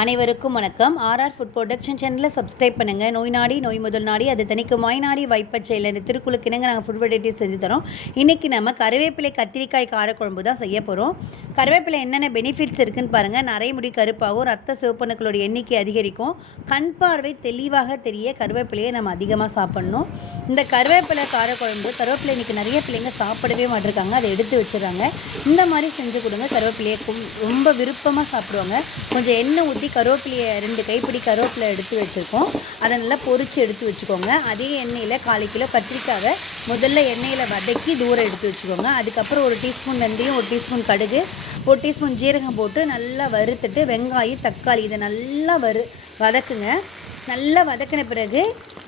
அனைவருக்கும் வணக்கம். RR food production சேனலில் சப்ஸ்கிரைப் பண்ணுங்கள் நோய் நாடி நோய் முதல் நாடி அது தனிக்கு மாய் நாடி வைப்பச்சையில் இந்த திருக்குளுக்கு இணங்க நாங்கள் ஃபுட் வெரைட்டிஸ் செஞ்சு தரோம். இன்றைக்கி நம்ம கருவேப்பிலை கத்திரிக்காய் காரக்குழம்பு தான் செய்ய போகிறோம் கருவேப்பிலை என்னென்ன பெனிஃபிட்ஸ் இருக்குன்னு பாருங்கள் நிறைய முடி கருப்பாகும். ரத்த சிவப்பணுக்களோட எண்ணிக்கை அதிகரிக்கும். கண் பார்வை தெளிவாக தெரிய கருவேப்பிலையை நம்ம அதிகமாக சாப்பிட்ணும். இந்த கருவேப்பிலை காரக்குழம்பு கருவேப்பிலை இன்றைக்கி நிறைய பிள்ளைங்க சாப்பிடவே மாட்டிருக்காங்க. அதை எடுத்து வச்சுறாங்க இந்த மாதிரி செஞ்சு கொடுங்க. கருவேப்பிலையை ரொம்ப விருப்பமாக சாப்பிடுவாங்க. கொஞ்சம் எண்ணெய் ஊற்றி கருவேப்பிலையை ரெண்டு கைப்பிடி கருவேப்பிலை எடுத்து வச்சுருக்கோம். அதை நல்லா பொறிச்சு எடுத்து வச்சுக்கோங்க. அதே எண்ணெயில் கால் கிலோ கத்திரிக்காவை முதல்ல எண்ணெயில் வதக்கி தூரம் எடுத்து வச்சுக்கோங்க. அதுக்கப்புறம் ஒரு டீஸ்பூன் வெந்தயம் ஒரு டீஸ்பூன் கடுகு ஒரு டீஸ்பூன் ஜீரகம் போட்டு நல்லா வறுத்துட்டு வெங்காயம் தக்காளி இதை நல்லா வறு வதக்குங்க. நல்லா வதக்கின பிறகு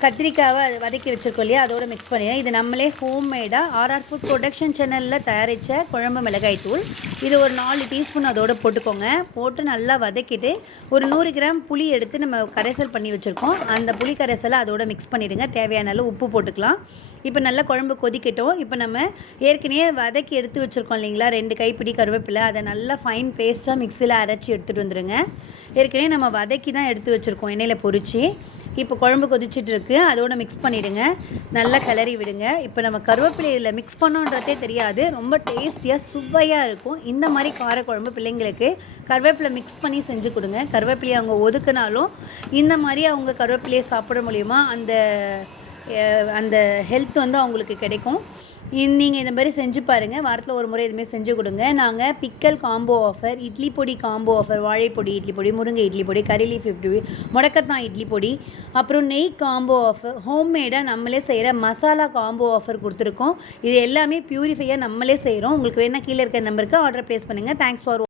கத்திரிக்காவை அது வதக்கி வச்சுருக்கோம் இல்லையா? அதோட மிக்ஸ் பண்ணிடுறேன் இது நம்மளே ஹோம்மேடாக ஆர்ஆர் ஃபுட் ப்ரொடக்ஷன் சேனலில் தயாரித்த குழம்பு மிளகாய் தூள். இது ஒரு நாலு டீஸ்பூன் அதோட போட்டுக்கோங்க. போட்டு நல்லா வதக்கிட்டு ஒரு நூறு கிராம் புளி எடுத்து நம்ம கரைசல் பண்ணி வச்சுருக்கோம். அந்த புளி கரைசலை அதோட மிக்ஸ் பண்ணிவிடுங்க தேவையான அளவு உப்பு போட்டுக்கலாம். இப்போ நல்லா குழம்பு கொதிக்கட்டும். இப்போ நம்ம ஏற்கனவே வதக்கி எடுத்து வச்சுருக்கோம் இல்லைங்களா? ரெண்டு கைப்பிடி கருவேப்பிலை. அதை நல்லா ஃபைன் பேஸ்ட்டாக மிக்சியில் அரைச்சி எடுத்துகிட்டு வந்துடுங்க ஏற்கனவே நம்ம வதக்கி தான் எடுத்து வச்சுருக்கோம் எண்ணெயில் பொறிச்சு இப்போ குழம்பு கொதிச்சிட்ருக்கு அதோடு அதோட மிக்ஸ் பண்ணிவிடுங்க நல்லா கிளறி விடுங்க. இப்போ நம்ம கருவேப்பிலை இதில் மிக்ஸ் பண்ணோன்றதே தெரியாது. ரொம்ப டேஸ்டியாக சுவையாக இருக்கும். இந்த மாதிரி காரக்குழம்பு பிள்ளைங்களுக்கு கருவேப்பிலை மிக்ஸ் பண்ணி செஞ்சு கொடுங்க. கருவேப்பிலையை அவங்க ஒதுக்குனாலும் இந்த மாதிரி அவங்க கருவேப்பிலையை சாப்பிட மூலிமா அந்த அந்த ஹெல்த் வந்து அவங்களுக்கு கிடைக்கும். நீங்கள் இந்த மாதிரி செஞ்சு பாருங்கள் வாரத்தில் ஒரு முறை இதுமாரி செஞ்சு கொடுங்க. நாங்கள் பிக்கல் காம்போ ஆஃபர் இட்லி பொடி காம்போ ஆஃபர் வாழைப்பொடி இட்லி பொடி முருங்கை இட்லி பொடி கறி லீஃப் இட்லி பொடி முடக்கத்தான் இட்லி பொடி அப்புறம் நெய் காம்போ ஆஃபர் ஹோம்மேடாக நம்மளே செய்கிற மசாலா காம்போ ஆஃபர் கொடுத்துருக்கோம். இது எல்லாமே பியூரிஃபையாக நம்மளே செய்கிறோம் உங்களுக்கு வேணால் கீழே இருக்கிற நம்பருக்கு ஆர்டர் ப்ளேஸ் பண்ணுங்கள் தேங்க்ஸ் ஃபார்